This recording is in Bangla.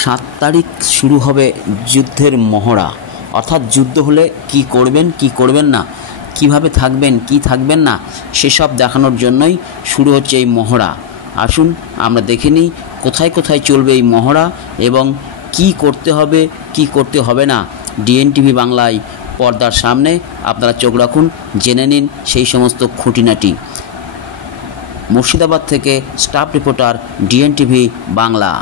7 তারিখ শুরু হবে যুদ্ধের মহড়া। অর্থাৎ যুদ্ধ হলে কি করবেন কি করবেন না, কিভাবে থাকবেন কি থাকবেন না, সেসব দেখানোর জন্যই শুরু হচ্ছে এই মহড়া। আসুন আমরা দেখে নিই কোথায় কোথায় চলবে এই মহড়া এবং কি করতে হবে কি করতে হবে না। ডিএনটিভি বাংলায় পর্দার সামনে আপনারা চোখ রাখুন, জেনে নিন সেই সমস্ত খুঁটিনাটি। মুর্শিদাবাদ থেকে স্টাফ রিপোর্টার ডিএনটিভি বাংলা।